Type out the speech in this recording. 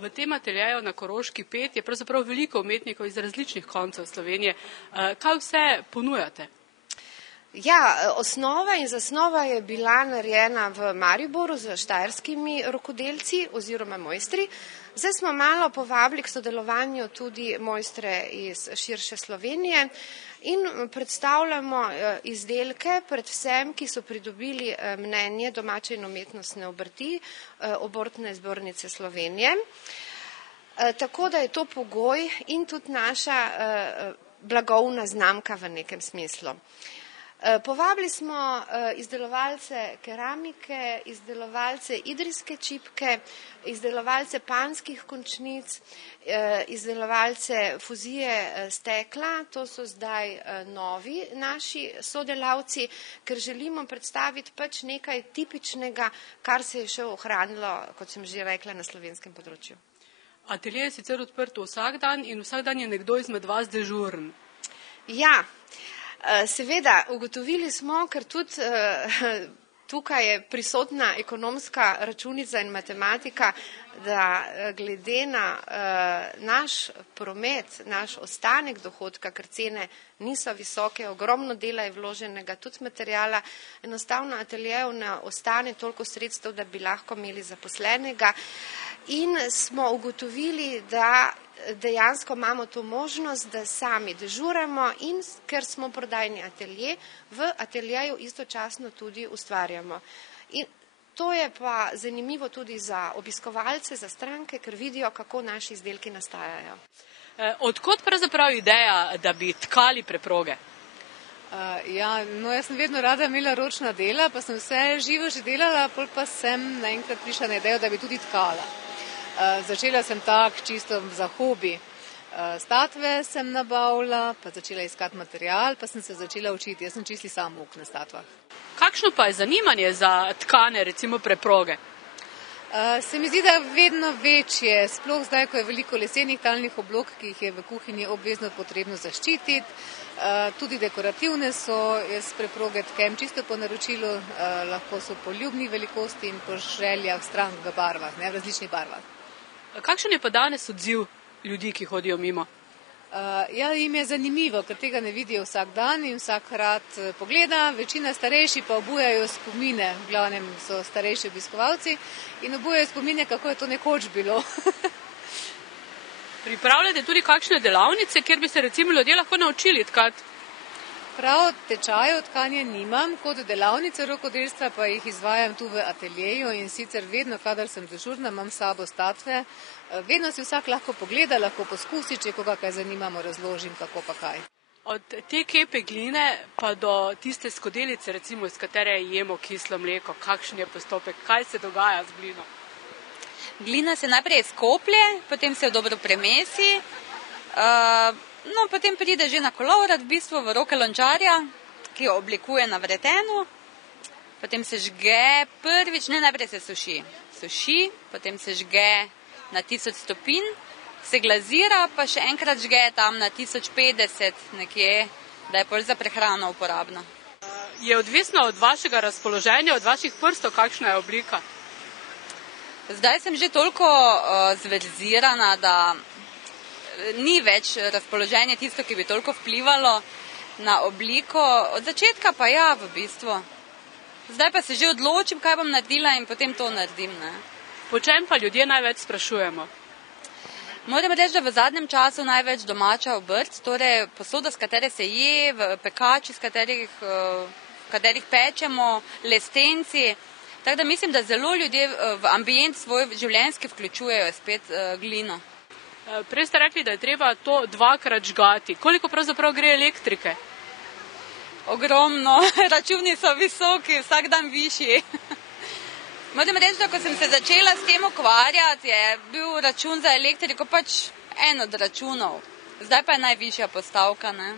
V tem ateljeju na Koroški 5 je pravzaprav veliko umetnikov iz različnih koncev Slovenije. Kaj vse ponujate? Ja, osnova in zasnova je bila narejena v Mariboru z štajerskimi rokodelci oziroma mojstri. Zdaj smo malo povabili k sodelovanju tudi mojstre iz širše Slovenije in predstavljamo izdelke predvsem, ki so pridobili mnenje domače in umetnostne obrti Obrtne zbornice Slovenije. Tako da je to pogoj in tudi naša blagovna znamka v nekem smislu. Povabili smo izdelovalce keramike, izdelovalce idrijske čipke, izdelovalce panskih končnic, izdelovalce fuzije stekla, to so zdaj novi naši sodelavci, ker želimo predstaviti pač nekaj tipičnega, kar se je še ohranilo, kot sem že rekla, na slovenskem področju. Atelje je sicer odprto vsak dan in vsak dan je nekdo izmed vas dežuren. Ja. Seveda, ugotovili smo, ker tudi tukaj je prisotna ekonomska računica in matematika, da glede na naš promet, naš ostanek dohodka, ker cene niso visoke, ogromno dela je vloženega, tudi materijala, enostavno ateljev ne ostane toliko sredstev, da bi lahko imeli zaposlenega. In smo ugotovili, da dejansko imamo to možnost, da sami dežuramo in ker smo prodajni atelje, v ateljeju istočasno tudi ustvarjamo. In to je pa zanimivo tudi za obiskovalce, za stranke, ker vidijo, kako naši izdelki nastajajo. Odkot pravzaprav ideja, da bi tkali preproge? Jaz sem vedno rada imela ročna dela, pa sem vse živo že delala, pol pa sem naenkrat prišla na idejo, da bi tudi tkala. Začela sem tako čisto za hobi. Statve sem nabavila, pa začela iskati material, pa sem se začela učiti. Jaz sem čisto samouk na statvah. Kakšno pa je zanimanje za tkane, recimo preproge? Se mi zdi, da je vedno večje, sploh zdaj, ko je veliko lesenih talnih oblog, ki jih je v kuhinji obvezno potrebno zaščititi. Tudi dekorativne so, jaz preproge tkem čisto po naročilu, lahko so po ljubnih velikosti in po željah strank v barvah, v različnih barvah. Kakšen je pa danes odziv ljudi, ki hodijo mimo? Jim je zanimivo, ker tega ne vidijo vsak dan in vsak rad pogleda. Večina starejši pa obujajo spomine, v glavnem so starejši obiskovalci in obujajo spomine, kako je to nekoč bilo. Pripravljate tudi kakšne delavnice, kjer bi se recimo ljudje lahko naučili tkati? Prav tečajev tkanja nimam, kot delavnice rokodelstva pa jih izvajam tu v ateljeju in sicer vedno, kadar sem dežurna, imam s sabo statve. Vedno si vsak lahko pogleda, lahko poskusi, če koga kaj zanimamo, razložim, kako pa kaj. Od te kepe gline pa do tiste skodelice, recimo, iz katere jemo kislo mleko, kakšen je postopek, kaj se dogaja z glino? Glina se najprej skoplje, potem se jo dobro premesi, potem pride že na kolovrat, v bistvu v roke lončarja, ki jo oblikuje na vretenu, potem se žge prvič, najprej se suši, potem se žge na 1000 stopinj, se glazira, pa še enkrat žge tam na 1050 nekje, da je pol za prehrano uporabno. Je odvisno od vašega razpoloženja, od vaših prstov, kakšna je oblika? Zdaj sem že toliko zverzirana, da ni več razpoloženje tisto, ki bi toliko vplivalo na obliko. Od začetka pa ja, v bistvu. Zdaj pa se že odločim, kaj bom naredila in potem to naredim. Ne? Po čem pa ljudje največ sprašujemo? Moram reči, da v zadnjem času največ domača obrt, torej posoda, s katere se je, pekači, s katerih pečemo, lestenci. Tako da mislim, da zelo ljudje v ambient svoj življenjski vključujejo spet glino. Prej ste rekli, da je treba to dvakrat žgati. Koliko pravzaprav gre elektrike? Ogromno. Računi so visoki, vsak dan višji. Moram reči, da ko sem se začela s tem ukvarjati, je bil račun za elektriko pač en od računov. Zdaj pa je najvišja postavka, ne?